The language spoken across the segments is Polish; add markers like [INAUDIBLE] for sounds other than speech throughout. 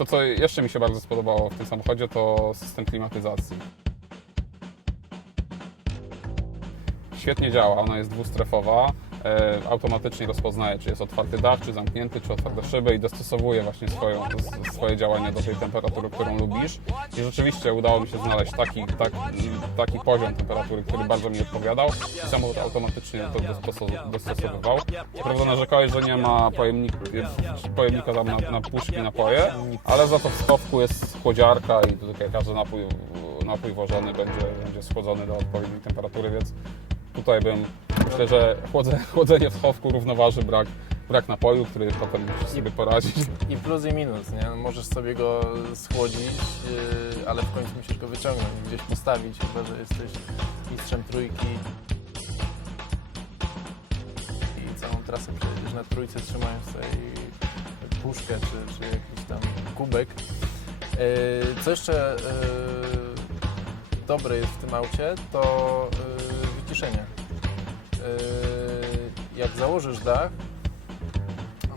To, co jeszcze mi się bardzo spodobało w tym samochodzie, to system klimatyzacji. Świetnie działa, ona jest dwustrefowa. E, automatycznie rozpoznaje, czy jest otwarty dach, czy zamknięty, czy otwarte szyby i dostosowuje właśnie swoją, swoje działania do tej temperatury, którą lubisz. I rzeczywiście udało mi się znaleźć taki, tak, taki poziom temperatury, który bardzo mi odpowiadał i samochód automatycznie to dostosow- dostosowywał. Prawda narzekałeś, że nie ma pojemnik, pojemnika tam na, na puszki napoje, ale za to w schowku jest chłodziarka i tutaj każdy napój, napój włożony będzie, będzie schłodzony do odpowiedniej temperatury, więc tutaj bym, myślę, że chłodze, [LAUGHS] chłodzenie w schowku równoważy brak, brak napoju, który potem musisz sobie poradzić. I plus i minus, nie? Możesz sobie go schłodzić, yy, ale w końcu musisz go wyciągnąć, gdzieś postawić, chyba że jesteś mistrzem trójki. I całą trasę przejedziesz na trójce, trzymając tutaj puszkę czy, czy jakiś tam kubek. Yy, Co jeszcze yy, dobre jest w tym aucie, to yy, wyciszenie. Jak założysz dach,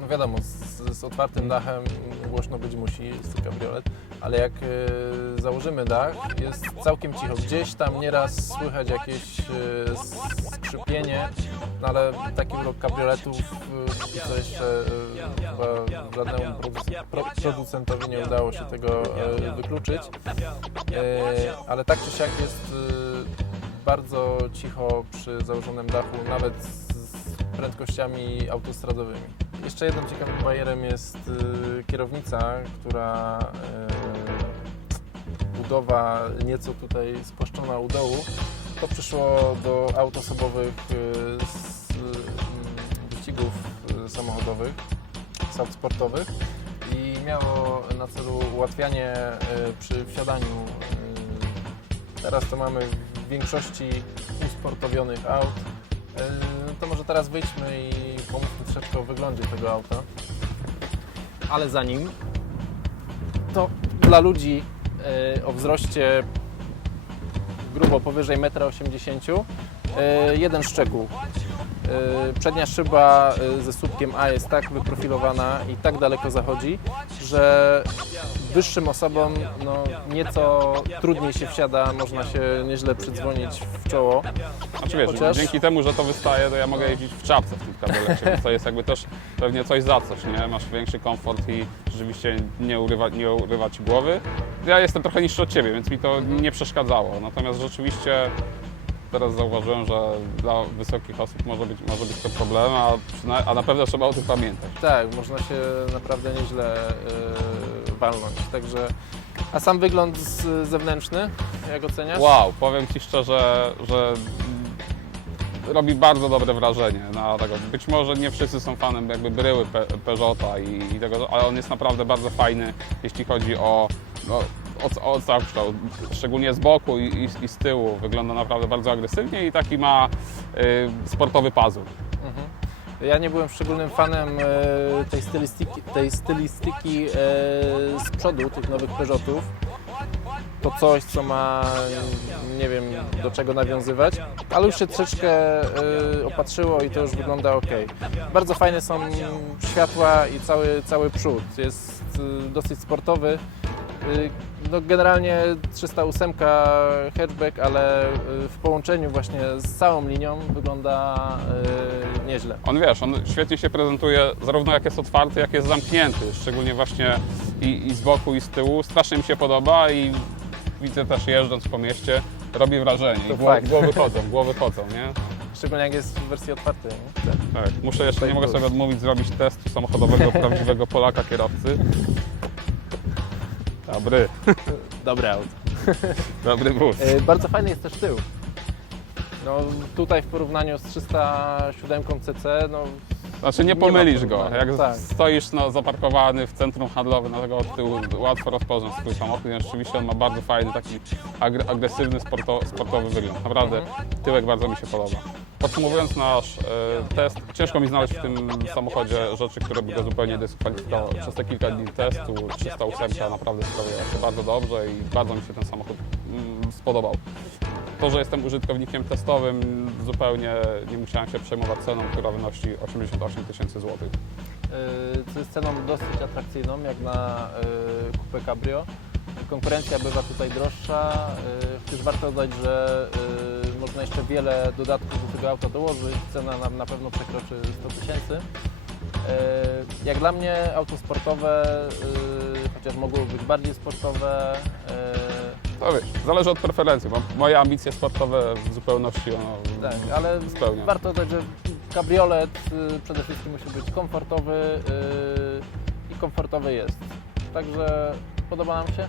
no wiadomo, z, z otwartym dachem głośno być musi, jest kabriolet, ale jak e, założymy dach, jest całkiem cicho. Gdzieś tam nieraz słychać jakieś e, skrzypienie, no ale taki urok kabrioletów, e, co jeszcze e, chyba żadnemu produc- pro, producentowi nie udało się tego e, wykluczyć. E, ale tak czy siak jest e, bardzo cicho przy założonym dachu, nawet prędkościami autostradowymi. Jeszcze jednym ciekawym bajerem jest y, kierownica, która y, budowa nieco tutaj spłaszczona u dołu. To przyszło do aut osobowych y, wyścigów samochodowych, aut sportowych i miało na celu ułatwianie przy wsiadaniu. Teraz to mamy w większości usportowionych aut. Yy, To może teraz wyjdźmy i pomówmy troszeczkę o wyglądzie tego auta. Ale zanim, to dla ludzi yy, o wzroście grubo powyżej 1,80 m yy, jeden szczegół. Yy, Przednia szyba yy, ze słupkiem A jest tak wyprofilowana i tak daleko zachodzi, że wyższym osobom no, nieco trudniej się wsiada, można się nieźle przydzwonić w czoło. Znaczy wiesz, Chociaż- dzięki temu, że to wystaje, to ja mogę jeździć w czapce w tym kabriolecie, to jest jakby też pewnie coś za coś, nie? Masz większy komfort i rzeczywiście nie urywa, nie urywa Ci głowy. Ja jestem trochę niższy od Ciebie, więc mi to nie przeszkadzało. Natomiast rzeczywiście teraz zauważyłem, że dla wysokich osób może być, może być to problem, a, przyna- a na pewno trzeba o tym pamiętać. Tak, można się naprawdę nieźle yy, walnąć. Także, a sam wygląd z, zewnętrzny, jak oceniasz? Wow, powiem Ci szczerze, że robi bardzo dobre wrażenie na tego. Być może nie wszyscy są fanem jakby bryły Pe Peugeota i, i tego, ale on jest naprawdę bardzo fajny, jeśli chodzi o, no, o, o cały kształt. Szczególnie z boku i, i, i z tyłu wygląda naprawdę bardzo agresywnie i taki ma y, sportowy pazur. Mhm. Ja nie byłem szczególnym fanem e, tej stylistyki, tej stylistyki e, z przodu tych nowych Peugeotów. To coś, co ma, nie wiem do czego nawiązywać, ale już się troszeczkę e, opatrzyło i to już wygląda ok. Bardzo fajne są światła i cały, cały przód. Jest e, dosyć sportowy. E, No generalnie 308 hatchback, ale e, w połączeniu właśnie z całą linią wygląda e, nieźle. On wiesz, on świetnie się prezentuje zarówno jak jest otwarty, jak jest zamknięty, szczególnie właśnie i, i z boku, i z tyłu. Strasznie mi się podoba i widzę też jeżdżąc po mieście, robi wrażenie. To I głowy, fakt. głowy chodzą, głowy chodzą, nie? Szczególnie jak jest w wersji otwartej. Nie? Tak. Muszę jeszcze, nie Tak mogę sobie odmówić zrobić testu samochodowego prawdziwego Polaka kierowcy. Dobry, Dobre auto. [LAUGHS] dobry wóz. E, bardzo fajny jest też tył. No, tutaj w porównaniu z 307 CC, no Znaczy nie nie ma pomylisz go. porównania, Jak tak. stoisz no, zaparkowany w centrum handlowym, na tego od tyłu łatwo rozpoznać swój samochód. I rzeczywiście on ma bardzo fajny, taki agre- agresywny, sporto, sportowy wygląd. Naprawdę Mhm. tyłek bardzo mi się podoba. Podsumowując nasz e, test, ciężko mi znaleźć w tym samochodzie rzeczy, które by go zupełnie dyskwalifikowały. Przez te kilka dni testu 308 naprawdę sprawia się bardzo dobrze i bardzo mi się ten samochód mm, spodobał. To, że jestem użytkownikiem testowym, zupełnie nie musiałem się przejmować ceną, która wynosi 88 tysięcy złotych. E, co jest ceną dosyć atrakcyjną, jak na y, kupę Cabrio konkurencja bywa tutaj droższa, y, też warto dodać, że y, można jeszcze wiele dodatków do tego auta dołożyć, cena nam na pewno przekroczy 100 tysięcy. Y, jak dla mnie auto sportowe, chociaż mogło być bardziej sportowe. Zależy od preferencji, bo moje ambicje sportowe w zupełności ono Tak, ale spełnia. warto dodać, że kabriolet przede wszystkim musi być komfortowy i komfortowy jest. Także podoba nam się.